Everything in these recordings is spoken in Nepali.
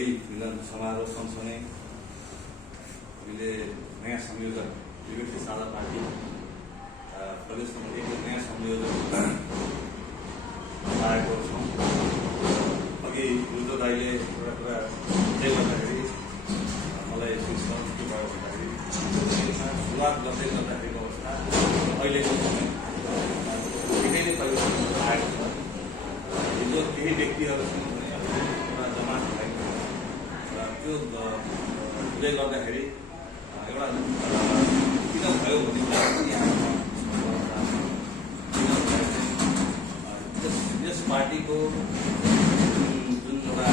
होली मिलन समारोह सँगसँगै हामीले नयाँ संयोजन विवेक साझा पार्टी प्रदेश नम्बर 1 नयाँ संयोजन आएको छौँ। अघि रुद्र दाइले एउटा कुरा त्यही गर्दाखेरि मलाई सोच्न के भयो भन्दाखेरि सुरुवात गर्दै गर्दाखेरिको अवस्था अहिलेको समय निकै नै परिवर्तन आएको छ। हिजो केही व्यक्तिहरूसँग भने एउटा जमात भएको र त्यो उसले गर्दाखेरि एउटा किन भयो भने यस पार्टीको जुन एउटा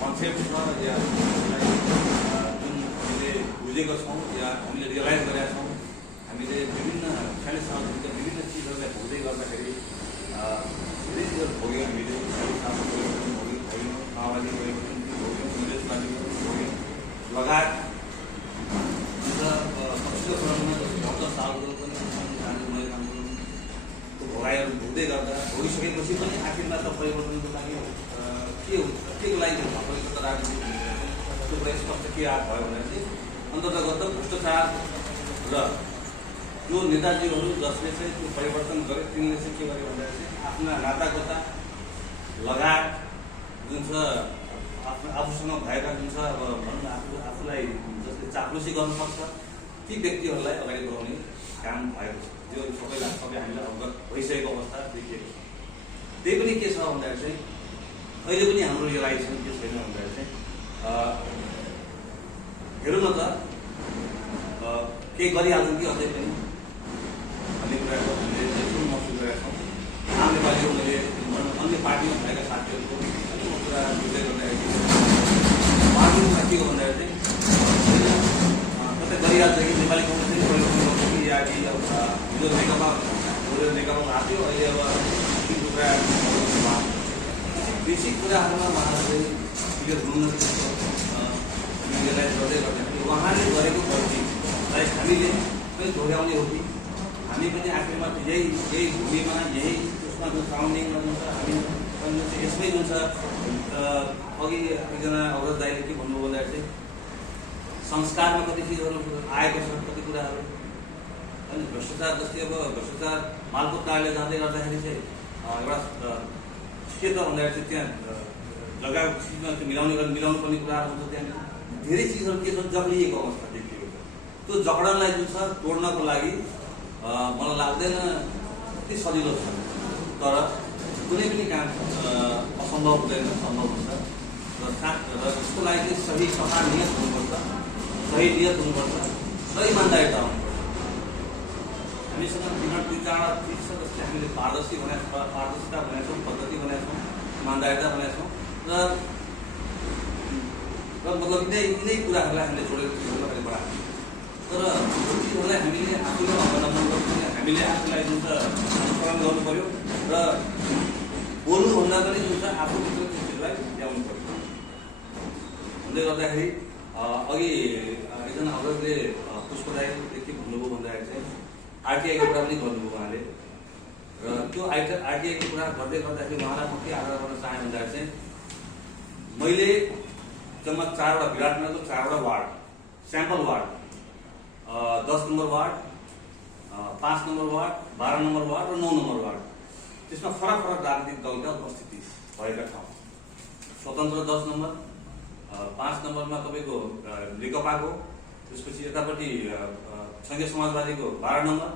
कन्सेप्ट छ या जुन हामीले बुझेको छौँ या हामीले रियलाइज गरेका छौँ, हामीले विभिन्न 40 सालभित्र विभिन्न चिजहरूलाई भोग्दै गर्दाखेरि धेरै चिजहरू भोग्यौँ। हामीले 40 सालको परिवर्तन भोग्यौँ, माओवादी परिवर्तन भोग्यौँ, कङ्ग्रेसवादी भोग्यौँ लगायत पछिल्लो क्रममा 70 सालको पनि आन्दोलनको भोगाइहरू भोग्दै गर्दा भोगिसकेपछि पनि आखिरमा त परिवर्तनको लागि के को लागि भएको राजनीति त्यो कुरा स्पष्ट के भयो भने चाहिँ अन्तर्गत भ्रष्टाचार र जो नेताजीहरू जसले चाहिँ त्यो परिवर्तन गरे तिनले चाहिँ के गर्यो भन्दाखेरि चाहिँ आफ्ना नातागोता लगायत जुन छ आफूसँग भएका जुन छ अब भनौँ आफूलाई जसले चाप्लुसी गर्न सक्छ ती व्यक्तिहरूलाई अगाडि बढाउने काम भएको छ। त्यो सबै हामीलाई अवगत भइसकेको अवस्था देखिएको छ। त्यही पनि के छ भन्दाखेरि चाहिँ अहिले पनि हाम्रो रियलाइजेसन के छैन भन्दाखेरि चाहिँ हेरौँ न त केही गरिहाल्छौँ कि अझै पनि भन्ने कुराको हामीले ठुलो महसुस गरेका छौँ। आम नेपालीको मैले अन्य पार्टीमा भएका साथीहरूको कुरा बुझ्दै गर्दाखेरि उहाँहरूको के हो भन्दाखेरि चाहिँ कतै गरिहाल्छ कि नेपाली कङ्ग्रेसले परिवर्तन गर्छ कि या कि अब हिजो नेकपा आएको अहिले अब अन्तिम कुरा बेसिक कुराहरूमा उहाँहरूले क्लियर हुनु रियलाइज गर्दै गर्दाखेरि उहाँले गरेको गल्तीलाई हामीले पनि दोहोऱ्याउने हो कि हामी पनि आखिरमा यही भूमिमा यही उसमा जुन सराउन्डिङमा जुन छ हामी पनि यसमै जुन छ अघि एकजना अग्रज दाइले के भन्नुभयो भन्दाखेरि चाहिँ संस्कारमा कति चिजहरू आएको छ, कति कुराहरू अनि भ्रष्टाचार जस्तै अब भ्रष्टाचार मालपोतदारले जाँदै गर्दाखेरि चाहिँ एउटा के त भन्दाखेरि चाहिँ त्यहाँ जग्गाको चिजमा मिलाउनु पर्ने कुराहरू हुन्छ। त्यहाँ धेरै चिजहरू के छ जक्डिएको अवस्था देखिएको छ। त्यो जकडनलाई जुन छ तोड्नको लागि मलाई लाग्दैन त्यति सजिलो छ, तर कुनै पनि काम असम्भव हुँदैन, सम्भव हुन्छ र यसको लागि चाहिँ सही सफा नियत हुनुपर्छ, सही नियत हुनुपर्छ र इमान्दारिता हुनुपर्छ। हामीसँग विगत 2-4 चिज छ जस्तै हामीले पारदर्शिता बनाएको छौँ, पद्धति बनाएको छौँ, इमान्दारिता बनाएको छौँ र मतलब यिनै कुराहरूलाई हामीले छोडेर अगाडि बढाएको छौँ। तर यो चिजहरूलाई हामीले आफूले अवलम्बन गर्नुपर्ने, हामीले आफूलाई जुन छ अनुसरण गर्नु पऱ्यो र बोल्नुभन्दा पनि जुन छ आफूभित्र त्यो चिजलाई ल्याउनु पऱ्यो। हुँदै गर्दाखेरि अघि एकजना अग्रजले पुष्प दाइले के भन्नुभयो भन्दाखेरि चाहिँ आरटिआईको कुरा पनि गर्नुभयो उहाँले र त्यो आरटिआईको कुरा गर्दै गर्दाखेरि उहाँलाई म के आग्रह गर्न चाहेँ भन्दाखेरि चाहिँ मैले जम्मा 4वटा विराटनगरको 4वटा ward sample ward 10 number ward 5 number ward 12 number ward र 9 नम्बर वार्ड त्यसमा फरक राजनीतिक दलका उपस्थिति भएका ठाउँ स्वतन्त्र 10 नम्बर 5 नम्बरमा तपाईँको नेकपाको, त्यसपछि यतापट्टि सङ्घीय समाजवादीको 12 नम्बर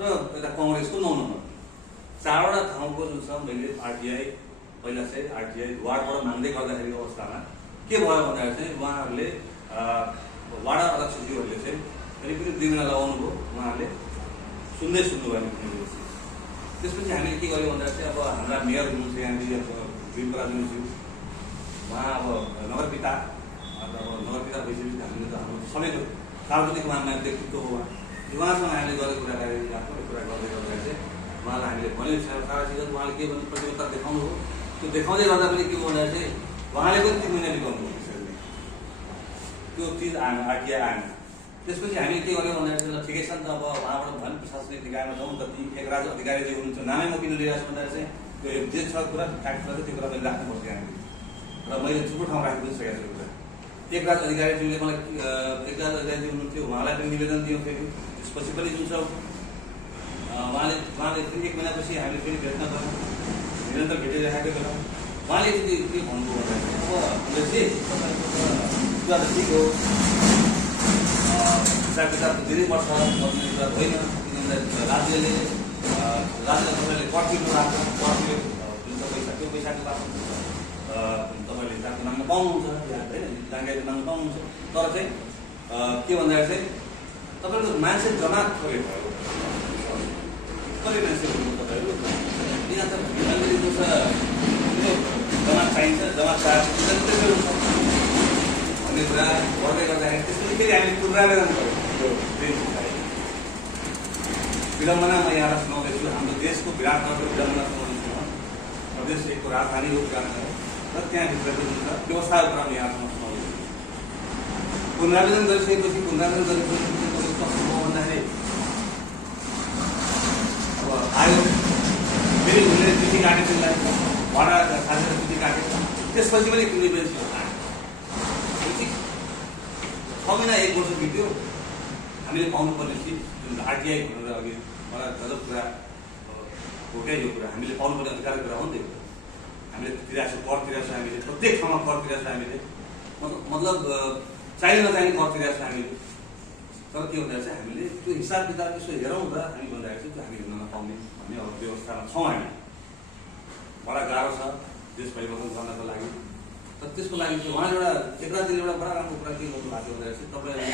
र यता कङ्ग्रेसको 9 नम्बर 4वटा ठाउँको जुन छ मैले आरटिआई पहिला चाहिँ आरटिआई वार्डबाट माग्दै गर्दाखेरिको अवस्थामा के भयो भन्दाखेरि चाहिँ उहाँहरूले वाडा अध्यक्षज्यूहरूले चाहिँ करिब 2 महिना लगाउनु भयो। उहाँहरूले सुन्नु भएन। त्यसपछि हामीले के गर्यौँ भन्दाखेरि चाहिँ अब हाम्रा मेयर हुनुहुन्छ यहाँनिर भीमराजुज्यू, उहाँ अब नगरपिता भइसकेपछि हामीले त हाम्रो सबैको सार्वजनिक उहाँमा व्यक्तित्व हो। उहाँसँग हामीले गरेको कुरा गर्दै गर्दाखेरि चाहिँ उहाँलाई हामीले भन्यो सारा चिज उहाँले के भन्नु प्रतिबद्धता देखाउनु हो। त्यो देखाउँदै गर्दा पनि के हो भन्दाखेरि चाहिँ उहाँले पनि 3 महिना बिताउनु हो। त्यो चिज आएन, आरटिआई आएन। त्यसपछि हामीले के गर्यौँ भन्दाखेरि ठिकै छ नि त अब उहाँबाट भन् प्रशासनिक निकायमा जाउँ त ती एक राज्य अधिकारी जो हुनुहुन्छ नामै म किन लिइरहेको छु भन्दाखेरि चाहिँ त्यो जे छ कुरा फ्याक्ट छ त्यो कुरा मैले राख्नुपर्छ यहाँनिर। र मैले थुप्रो ठाउँ राखि पनि सकेको छु। एकराज अधिकारीज्यूले मलाई एकराज अधिकारीज्यू हुनुहुन्थ्यो, उहाँलाई पनि निवेदन दिएको थियो। त्यसपछि पनि जुन छ उहाँले फेरि 1 महिनापछि हामीले फेरि भेट्न गयौँ, निरन्तर भेटिरहेको बेला उहाँले चाहिँ के भन्नुभयो भन्दाखेरि अब अध्यक्षजी कुरा त ठिक हो, हिसाब किताब त धेरै वर्ष बस्ने कुरा होइन, किनभने राज्यले तपाईँले कर तिर्नु राख्छ, कर तिरेको जुन चाहिँ पैसा त्यो पैसाको बाटो तपाईँले हिसाबको नाममा पाउनुहुन्छ होइन, जानकारी नाममा पाउनुहुन्छ। तर चाहिँ के भन्दाखेरि चाहिँ तपाईँको मान्छे जमात थोरै भयो, थोरै मान्छे हुनु तपाईँहरू यहाँ त अलरेडी जो छ जमात चाहिन्छ, जमात चाहिन्छ भन्ने कुरा गर्दै गर्दाखेरि त्यसपछि फेरि हामीले पुनरावेदन गऱ्यौँ। विडम्बना म यहाँलाई सुनाउँदैछु, हाम्रो देशको विराटनगरको विडम्बना सुनाउँदैछु। प्रदेश एकको राजधानी हो विराटनगर र त्यहाँभित्रको जुन छ व्यवस्थाको कुरा म यहाँसम्म सुनाउँदैछु। पुनरावेदन गरिसकेपछि कस्तो भयो भन्दाखेरि अब आयो फेरि उसले चिठी काटेको भाडा खासेर चिठी काटेको, त्यसपछि पनि कुनै पनि आयो। 6 महिना 1 वर्ष बित्यो, हामीले पाउनुपर्ने चिज जुन आरटिआई भनेर अघि मलाई गजब कुरा भोकै यो कुरा हामीले पाउनुपर्ने अधिकारको कुरा हो नि त्यो। हामीले तिरेको छ, कर तिरेको छ हामीले, प्रत्येक ठाउँमा कर तिरेको छ हामीले, मतलब चाहिने नचाहिने कर तिरेको छ हामीले। तर के भन्दा चाहिँ हामीले त्यो हिसाब किताब यसो हेरौँ र हामी भन्दाखेरि चाहिँ त्यो हामी हेर्न नपाउने भन्ने अब व्यवस्थामा छौँ हामी। बडा गाह्रो छ देश परिवर्तन गर्नको लागि। तर त्यसको लागि चाहिँ उहाँले एकराजीले एउटा बडा राम्रो कुरा के गर्नु भएको थियो भन्दाखेरि चाहिँ तपाईँहरूले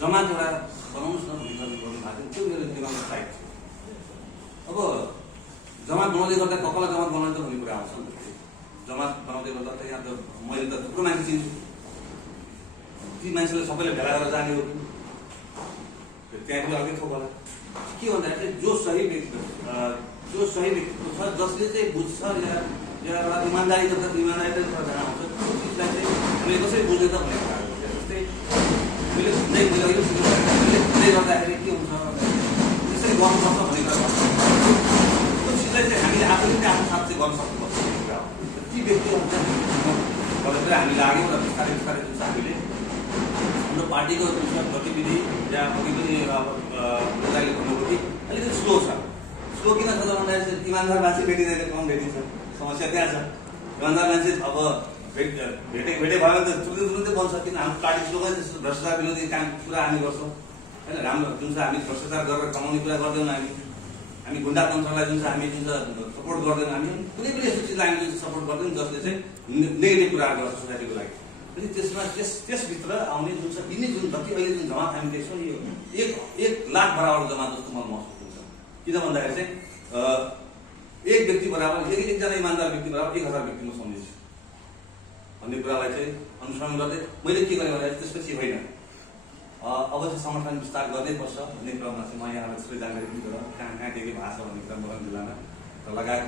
जमात एउटा बनाउनुहोस् न भन्ने गर्नु भएको थियो। त्यो मेरो दिमागमा साइड थियो। अब जमात बनाउँदै गर्दा कपाला जमात बनाउने त भन्ने कुरा आउँछ नि त। जमात बनाउँदै गर्दा त यहाँ त मैले त थुप्रो मान्छे चिन्छु, ती मान्छेले सबैले भेला गरेर जाने हो कि त्यहाँ पनि अर्कै थोक होला। के भन्दाखेरि जो सही व्यक्तित्व छ, जसले चाहिँ बुझ्छ या एउटा इमान्दारी गर्दा इमान्दारी जहाँ आउँछ त्यो चिजलाई चाहिँ हामीले कसरी बुझ्ने त भन्ने कुरा हो। जस्तै मैले भन्दै गर्दाखेरि के हुन्छ त्यसरी गर्नुपर्छ भन्ने कुरा त्यो चिजलाई चाहिँ हामीले आफूले आफ्नो साथ चाहिँ गर्न सक्नुपर्छ भन्ने कुरा हो। ती व्यक्तिहरू गरेर हामी लाग्यौँ र बिस्तारै बिस्तारै जुन छ हामीले हाम्रो पार्टीको जुन छ गतिविधि या अघि पनि अब नेताले भन्नुभयो कि अलिकति स्लो छ। स्लो किन छ भन्दाखेरि इमान्दार मान्छे भेटिँदैन, कम भेटिन्छ, समस्या त्यहाँ छ। इमान्दार मान्छे अब भेटे भयो भने त तुरुन्तै बन्छ, किन हाम्रो पार्टी स्लोगन त्यस्तो भ्रष्टाचार विरोधी काम पुरा हामी गर्छौँ होइन। राम्रो जुन छ हामी भ्रष्टाचार गरेर कमाउने कुरा गर्दैनौँ, हामी गुन्डा तन्त्रलाई जुन छ हामी जुन छ सपोर्ट गर्दैनौँ, हामी कुनै पनि यस्तो चिजलाई हामी जुन सपोर्ट गर्दैनौँ जसले चाहिँ नेगेटिभ कुराहरू गर्छ सोसाइटीको लागि। अनि त्यसमा त्यसभित्र आउने जुन छ यिनी जुन जति अहिले जुन जमात हामी देख्छौँ यो 1 लाख बराबर जमात जस्तो मलाई महसुस हुन्छ। किन भन्दाखेरि चाहिँ एक व्यक्ति बराबर एकजना इमान्दार व्यक्ति बराबर 1000 व्यक्ति म सम्झिन्छु भन्ने कुरालाई चाहिँ अनुसरण गर्दै मैले के गरेँ भन्दाखेरि त्यसपछि होइन अब चाहिँ सङ्गठन विस्तार गर्नैपर्छ भन्ने क्रममा चाहिँ म यहाँलाई थोरै जानकारी पनि गरेर कहाँ के भएको छ भन्ने कुरा मोरङ जिल्लामा र लगायत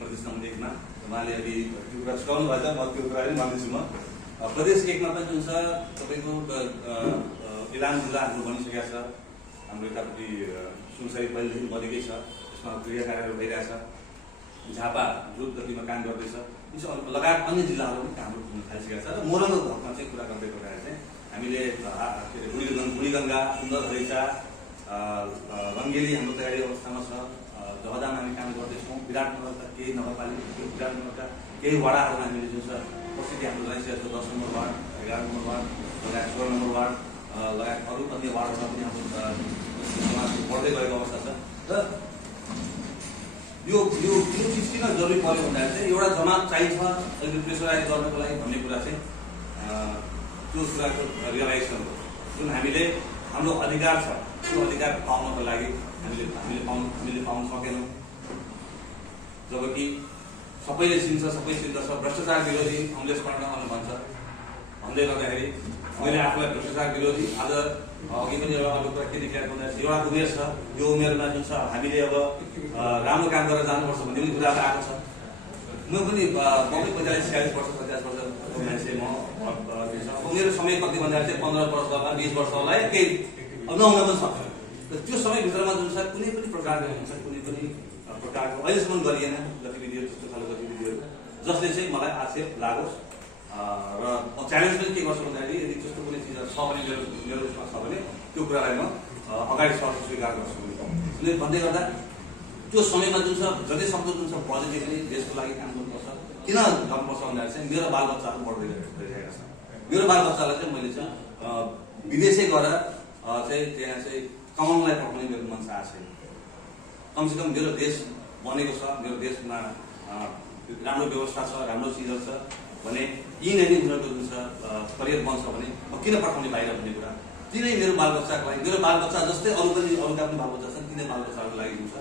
प्रदेश नम्बर 1 मा उहाँले अघि त्यो कुरा सिकाउनु भएछ, म त्यो कुरा पनि भन्दैछु। म प्रदेश 1 मा पनि जुन छ तपाईँको इलाम जिल्ला हाम्रो बनिसकेको छ, हाम्रो यतापट्टि सुनसरी पहिलेदेखि बनेकै छ, त्यसमा क्रिया कार्यहरू भइरहेछ, झापा द्रुत गतिमा काम गर्दैछ, लगायत अन्य जिल्लाहरू पनि कामहरू हुन थालिसकेको छ। र मोरङको घटना चाहिँ कुरा गर्दै गर्दाखेरि चाहिँ हामीले बुढीगङ्गा, सुन्दर हरिचा, रङ्गेली हाम्रो तयारी अवस्थामा छ, जहदामा हामी काम गर्दैछौँ। विराटनगरका केही नगरपालिका, विराटनगरका केही वडाहरूमा हामीले जुन छ उपस्थिति हाम्रो रहिसकेको छ, 10 नम्बर वार्ड, 11 नम्बर वार्ड, लगायत 16 नम्बर वार्ड, लगायत अरू अन्य वार्डहरूमा पनि हाम्रो समाज बढ्दै गएको अवस्था छ। र यो चिज किन जरुरी पर्यो भन्दाखेरि चाहिँ एउटा जमात चाहिन्छ अलिकति प्रेसराइज गर्नको लागि भन्ने कुरा चाहिँ त्यो कुराको रियलाइजेसन हो। जुन हामीले हाम्रो अधिकार छ त्यो अधिकार पाउनको लागि हामीले पाउन सकेनौँ। जबकि सबैले चिन्छ, सबै चिन्दछ, भ्रष्टाचार विरोधी अमलेश पाण्डे भन्छ भन्दै गर्दाखेरि मैले आफूलाई भ्रष्टाचार विरोधी आज अघि पनि एउटा अर्को कुरा के देखिरहेको भन्दाखेरि एउटा उमेर छ, यो उमेरमा जुन छ हामीले अब राम्रो काम गरेर जानुपर्छ भन्ने पनि कुरा आएको छ। म पनि 45-46 वर्ष 50 वर्षको मान्छे म। अब मेरो समय कति भन्दाखेरि चाहिँ 15 वर्ष होला, 20 वर्ष होला, केही नहुन पनि सक्छ। र त्यो समयभित्रमा जुन छ कुनै पनि प्रकारको हुन्छ, कुनै पनि प्रकारको अहिलेसम्म गरिएन गतिविधिहरू, त्यस्तो खालको गतिविधिहरू जसले चाहिँ मलाई आक्षेप लागोस् र च्यालेन्ज पनि के गर्छु भन्दाखेरि यदि त्यस्तो कुनै चिजहरू छ भने मेरो उसमा छ भने त्यो कुरालाई म अगाडि सर्छ स्वीकार गर्छु भन्दै गर्दा त्यो समयमा जुन छ जति सक्दो जुन छ पोजिटिभली देशको लागि काम गर्नुपर्छ। किन गर्नुपर्छ भन्दाखेरि चाहिँ मेरो बालबच्चाहरू बढ्दै गइरहेका छन्। मेरो बालबच्चालाई चाहिँ मैले चाहिँ विदेशै गएर चाहिँ त्यहाँ चाहिँ कमाउनलाई पठाउने मेरो मन चाह छैन। कमसेकम मेरो देश बनेको छ, मेरो देशमा राम्रो व्यवस्था छ, राम्रो चिजहरू छ भने यहीँनिर उनीहरूको जुन छ करियर बन्छ भने म किन पठाउने बाहिर भन्ने कुरा तिनै मेरो बालबच्चाको लागि, मेरो बालबच्चा जस्तै अरूका पनि बालबच्चा छन्, तिनै बालबच्चाहरूको लागि जुन छ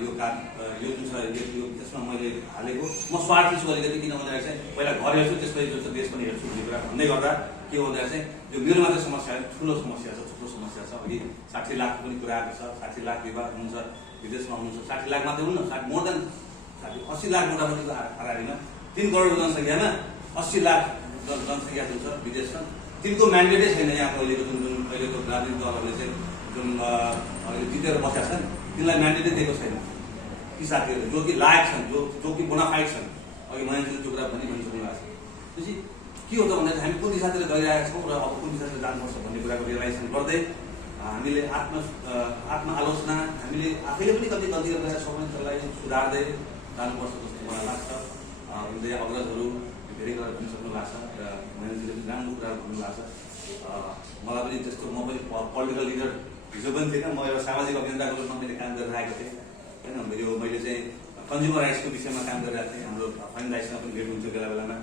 यो काम यो जुन छ यो त्यसमा मैले हालेको म स्वार्थी छु अलिकति। किन भन्दाखेरि चाहिँ पहिला घर हेर्छु त्यसपछि जुन छ देश पनि हेर्छु भन्ने कुरा भन्दै गर्दा के भन्दाखेरि चाहिँ यो मेरो मात्रै समस्या ठुलो समस्या छ, ठुलो समस्या छ। अघि 60 लाख पनि कुरा आएको छ, 60 लाख युवा हुनुहुन्छ विदेशमा हुनुहुन्छ। 60 लाख मात्रै हुन्न, मोर देन 80 लाख मोटामोटीको आधारमा 3 करोड जनसङ्ख्यामा 80 लाख जनसङ्ख्या जुन छ विदेश छ। तिनको म्यान्डेटै छैन यहाँको अहिलेको अहिलेको राजनीतिक दलहरूले चाहिँ जुन अहिले जितेर बसेका छन् तिनलाई म्यान्डेटै दिएको छैन ती साथीहरू जो कि लायक छन्, जो कि बोनाफाइड छन्। अघि महेन्द्रले जो कुरा पनि भनिसक्नु भएको छ। त्यसपछि के हो त भन्दाखेरि हामी कुन दिशातिर गइरहेका छौँ र अब कुन दिशातिर जानुपर्छ भन्ने कुराको रियलाइजेसन गर्दै हामीले आत्मआलोचना हामीले आफैले पनि कति गल्ती गरेका छौँ भने त्यसलाई सुधार्दै जानुपर्छ जस्तो मलाई लाग्छ। अग्रजहरू धेरै गरेर भनिसक्नु भएको छ र महेन्द्रले पनि राम्रो कुराहरू भन्नुभएको छ। मलाई पनि त्यस्तो म पनि पोलिटिकल लिडर हिजो पनि थिएन, म एउटा सामाजिक अभियन्ताको रूपमा मैले काम गरिरहेको थिएँ होइन। यो मैले चाहिँ कन्ज्युमर राइट्सको विषयमा काम गरिरहेको थिएँ। हाम्रो फाइन राइट्समा पनि भेट हुन्छ बेला बेलामा।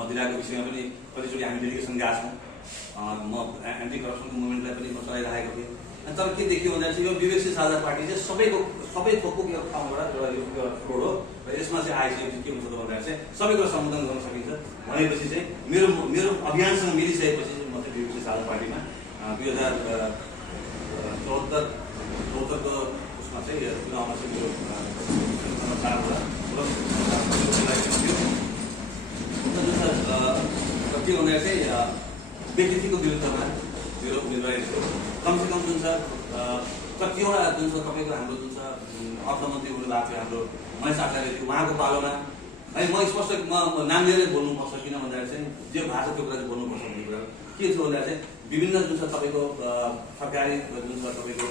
मदिराको विषयमा पनि कतिचोटि हामी डेलिगेसन गएको छौँ। म एन्टी करप्सनको मुभमेन्टलाई पनि म चलाइरहेको थिएँ। तर के देखियो भन्दाखेरि यो विवेकशील साझा पार्टी चाहिँ सबै थोकको यो ठाउँबाट यो फ्लोर हो र यसमा चाहिँ आइसकेपछि के हुन्छ त भन्दाखेरि चाहिँ सबै कुरा सम्बोधन गर्न सकिन्छ भनेपछि चाहिँ मेरो अभियानसँग मिलिसकेपछि म चाहिँ विवेकशील साझा पार्टीमा 2074को उसमा चाहिँ चुनावमा चाहिँ मेरो के भन्दाखेरि चाहिँ व्यक्तित्वको विरुद्धमा मेरो उम्मेदवारी थियो। कमसेकम जुन छ कतिवटा जुन छ तपाईँको हाम्रो जुन छ अर्थमन्त्री हुनुभएको थियो हाम्रो महेश आचार्य थियो, उहाँको पालोमा है म स्पष्ट म नाम लिएरै बोल्नुपर्छ। किन भन्दाखेरि चाहिँ जे भएको त्यो कुरा चाहिँ बोल्नुपर्छ भन्ने कुरा के थियो भन्दाखेरि चाहिँ विभिन्न जुन छ तपाईँको सरकारी जुन छ तपाईँको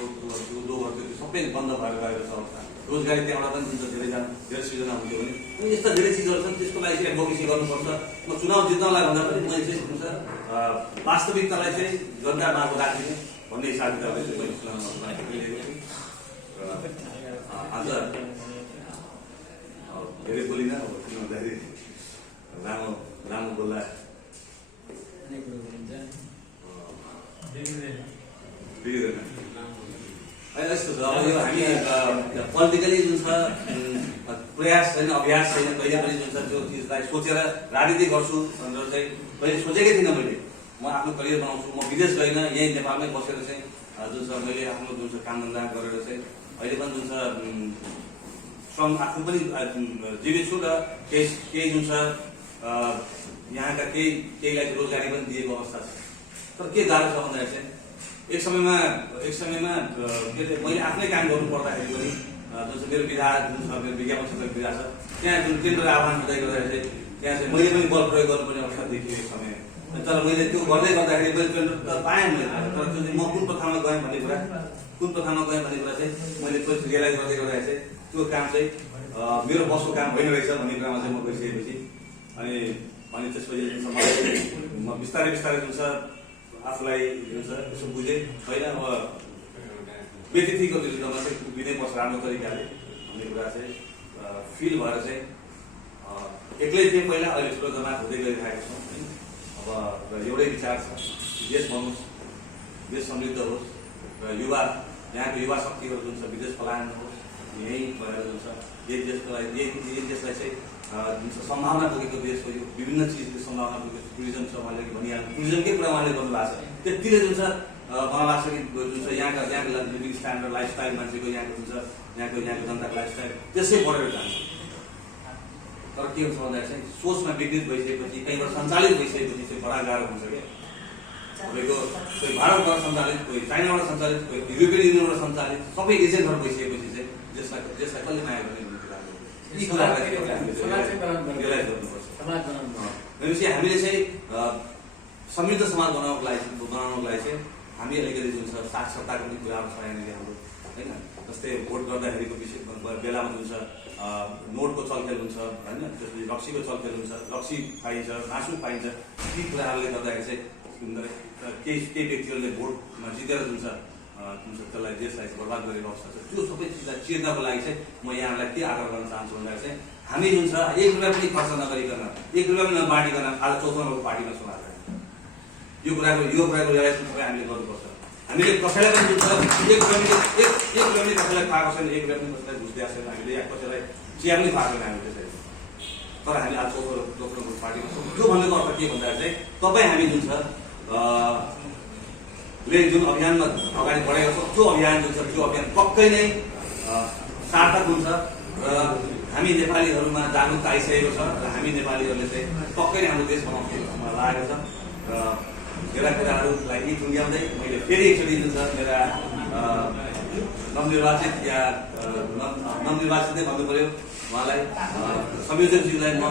उद्योगहरू त्यो सबै बन्द भएर गएको छ अवस्था। रोजगारी त्यहाँबाट पनि जुन छ धेरै सृजना हुन्थ्यो भने यस्ता धेरै चिजहरू छन् त्यसको लागि चाहिँ एडभोकेसी गर्नुपर्छ। म चुनाव जित्नलाई भन्दा पनि मैले चाहिँ जुन छ वास्तविकतालाई चाहिँ जनता मार्फत राखिने भन्ने हिसाबले चाहिँ मैले चुनावमा लिएको थिएँ। आज धेरै बोलिनँ किन भन्दाखेरि लामो बोल्दा बिग्रिँदैन। यस्तो छ अब यो हामी पोलिटिकली जुन छ प्रयास छैन, अभ्यास छैन। कहिले पनि जुन छ त्यो चिजलाई सोचेर राजनीति गर्छु भनेर चाहिँ कहिले सोचेकै थिइनँ मैले। म आफ्नो करियर बनाउँछु, म विदेश गइनँ, यहीँ नेपालमै बसेर चाहिँ जुन छ मैले आफ्नो जुन छ कामधन्दा गरेर चाहिँ अहिले पनि जुन छ श्रम आफू पनि जीवित छु र केही जुन छ यहाँका केहीलाई रोजगारी पनि दिएको अवस्था छ। तर के गाह्रो छ भन्दाखेरि चाहिँ एक समयमा के अरे मैले आफ्नै काम गर्नु पर्दाखेरि पनि जुन चाहिँ मेरो विधा जुन छ मेरो विज्ञापन क्षेत्रको विधा छ त्यहाँ जुन केन्द्रले आह्वान हुँदै गर्दाखेरि चाहिँ त्यहाँ चाहिँ मैले पनि बल प्रयोग गर्नुपर्ने अवस्था देखियो एक समय। तर मैले त्यो गर्दै गर्दाखेरि मैले पेन्सन त पाएँ मैले, तर त्यो चाहिँ म कुन प्रथामा गएँ भन्ने कुरा चाहिँ मैले रियलाइज गर्दै गर्दाखेरि चाहिँ त्यो काम चाहिँ मेरो बसको काम होइन रहेछ भन्ने कुरामा चाहिँ म गइसकेपछि अनि त्यसपछि म बिस्तारै जुन छ आफूलाई जुन छ यसो बुझेँ होइन अब व्यक्तित्वको विरुद्धमा चाहिँ उभिनैपर्छ राम्रो तरिकाले भन्ने कुरा चाहिँ फिल भएर चाहिँ एक्लै थिएँ पहिला, अहिले ठुलो जमात हुँदै गइरहेको छौँ। अब एउटै विचार छ, देश बनोस्, देश समृद्ध होस् र यहाँको युवा शक्तिहरू जुन छ विदेश पलायन होस्, यहीँ भएर जुन छ यही देशलाई चाहिँ जुन छ सम्भावना बोकेको देश हो। यो विभिन्न चिजको सम्भावना बोकेको टुरिज्म छ, उहाँले भनिहाल्नु टुरिज्मकै कुरा उहाँले गर्नुभएको छ। त्यतिले जुन छ मलाई लाग्छ कि जुन छ यहाँको लिभिङ स्ट्यान्डर्ड लाइफस्टाइल मान्छेको यहाँको जुन छ यहाँको जनताको लाइफस्टाइल त्यसै बढेर जान्छ। तर के हुन्छ भन्दाखेरि चाहिँ सोचमा विकृत भइसकेपछि कहीँबाट सञ्चालित भइसकेपछि चाहिँ बडा गाह्रो हुन्छ क्या। तपाईँको कोही भारतबाट सञ्चालित, कोही चाइनाबाट सञ्चालित, कोही युरोपियन युनियनबाट सञ्चालित, सबै एजेन्टहरू भइसकेपछि चाहिँ देशलाई कसले माया गर्ने भन्ने कुरा यी कुरालाई रियलाइज गर्नुपर्छ। भनेपछि हामीले चाहिँ समृद्ध समाज बनाउनको लागि चाहिँ हामी अलिकति जुन छ साक्षरताको पनि कुराहरू छ यहाँनिर हाम्रो होइन। जस्तै भोट गर्दाखेरिको विषय बेलामा जुन छ नोटको चलखेल हुन्छ होइन, जसले रक्सीको चलखेल हुन्छ, रक्सी पाइन्छ, मासु पाइन्छ, ती कुराहरूले गर्दाखेरि चाहिँ केही व्यक्तिहरूले भोटमा जितेर जुन छ त्यसलाई देशलाई बर्बाद गरेको अवस्था छ। त्यो सबै चिजलाई चिर्नको लागि चाहिँ म यहाँलाई के आग्रह गर्न चाहन्छु भन्दाखेरि चाहिँ हामी जुन छ 1 रुपियाँ पनि खर्च नगरिकन 1 रुपियाँ पनि नबाँडिकन आज 14 नम्बरको पार्टीमा चुनाव गर्ने यो कुराको रियलाइजेसन सबै हामीले गर्नुपर्छ। हामीले कसैलाई पनि जुन छ 1 रुपियाँ पनि कसैलाई खाएको छैन, 1 रुपियाँ पनि कसैलाई घुस दिएको छैन, हामीले या कसैलाई चिया पनि खाएको छैन हामीले त्यसरी। तर हामी आज 14 नम्बरको पार्टीमा छौँ। त्यो भन्नुको अर्थ के भन्दाखेरि चाहिँ तपाईँ हामी जुन छ जुन अभियानमा अगाडि बढेको छ त्यो अभियान जुन छ त्यो अभियान पक्कै नै सार्थक हुन्छ र हामी नेपालीहरूमा जागरुकता आइसकेको छ र हामी नेपालीहरूले चाहिँ पक्कै नै हाम्रो देश बनाउने लागेको छ। र केटाकेटाहरूलाई यी टुङ्ग्याउँदै मैले फेरि एकचोटि जुन छ मेरा नवनिर्वाचित या नवनिर्वाचित नै भन्नु पर्यो उहाँलाई संयोजकज्यूलाई म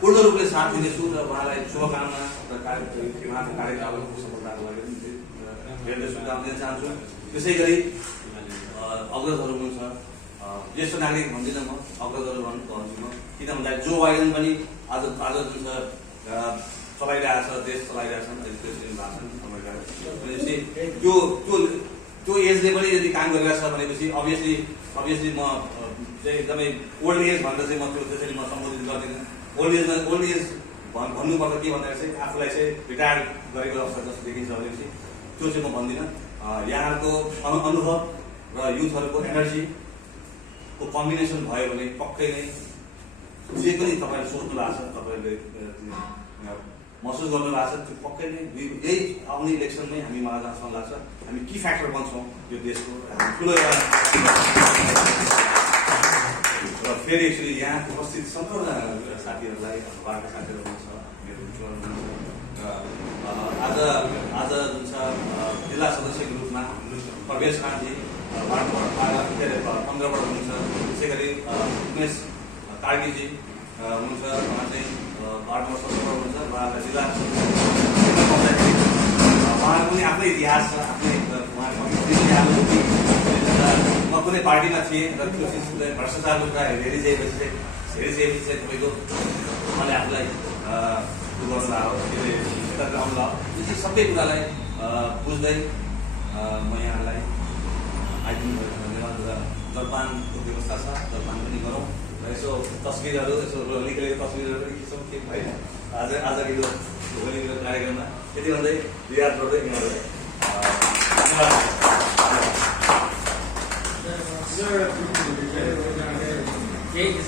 पूर्ण रूपले साथ दिनेछु र उहाँलाई शुभकामना र उहाँको कार्यकालको सफलताको लागि धेरै शुभकामना दिन चाहन्छु। त्यसै गरी अग्रजहरू हुनुहुन्छ, ज्येष्ठ नागरिक भन्दिनँ म, अग्रजहरू भन्छु म, किन भन्दाखेरि जो बाइडेन पनि आज जुन छ चलाइरहेछ, देश चलाइरहेछन्, प्रेसिडेन्ट भएको छन् अमेरिकाले। भनेपछि त्यो एजले पनि यदि काम गरिरहेछ भनेपछि अभियसली म चाहिँ एकदमै ओल्ड एज भनेर चाहिँ म त्यो त्यसरी म सम्बोधित गर्दिनँ। ओल्ड एज भन्नुपर्दा के भन्दाखेरि चाहिँ आफूलाई चाहिँ रिटायर गरेको अवस्था जस्तो देखिन्छ भनेपछि त्यो चाहिँ म भन्दिनँ। यहाँहरूको अनुभव र युथहरूको एनर्जीको कम्बिनेसन भयो भने पक्कै नै जे पनि तपाईँले सोच्नु भएको छ, तपाईँहरूले महसुस गर्नु भएको छ, त्यो पक्कै नै यही आउने इलेक्सनमै हामी मलाई जहाँसम्म लाग्छ हामी की फ्याक्टर बन्छौँ यो देशको ठुलो एउटा। र फेरि एक्चुअली यहाँ उपस्थित सम्पूर्ण साथीहरूलाई वार्डका साथीहरू हुनुहुन्छ, मेरो आज जुन छ जिल्ला सदस्यको रूपमा प्रवेश खानजी वार्ड नम्बर 15बाट हुनुहुन्छ। त्यसै गरी उमेश कार्कीजी हुनुहुन्छ, उहाँ चाहिँ वार्ड नम्बर 17बाट हुनुहुन्छ। उहाँलाई जिल्ला उहाँको पनि आफ्नै इतिहास छ, आफ्नै उहाँको म कुनै पार्टीमा थिएँ र त्यो चिजलाई भ्रष्टाचारको कुरा हेरिसकेपछि चाहिँ तपाईँको उहाँले आफूलाई गर्नुभएको यतातिर आउनु भयो। त्यो चाहिँ सबै कुरालाई बुझ्दै म यहाँलाई आइदिनु भएको धन्यवाद। र जलपानको व्यवस्था छ, जलपान पनि गरौँ र यसो तस्विरहरू यसो लिखेको तस्विरहरू पनि खिचौँ, के भएन आजको यो होलीको कार्यक्रममा। यति भन्दै रियाद गर्दै यहाँहरूलाई धन्यवाद।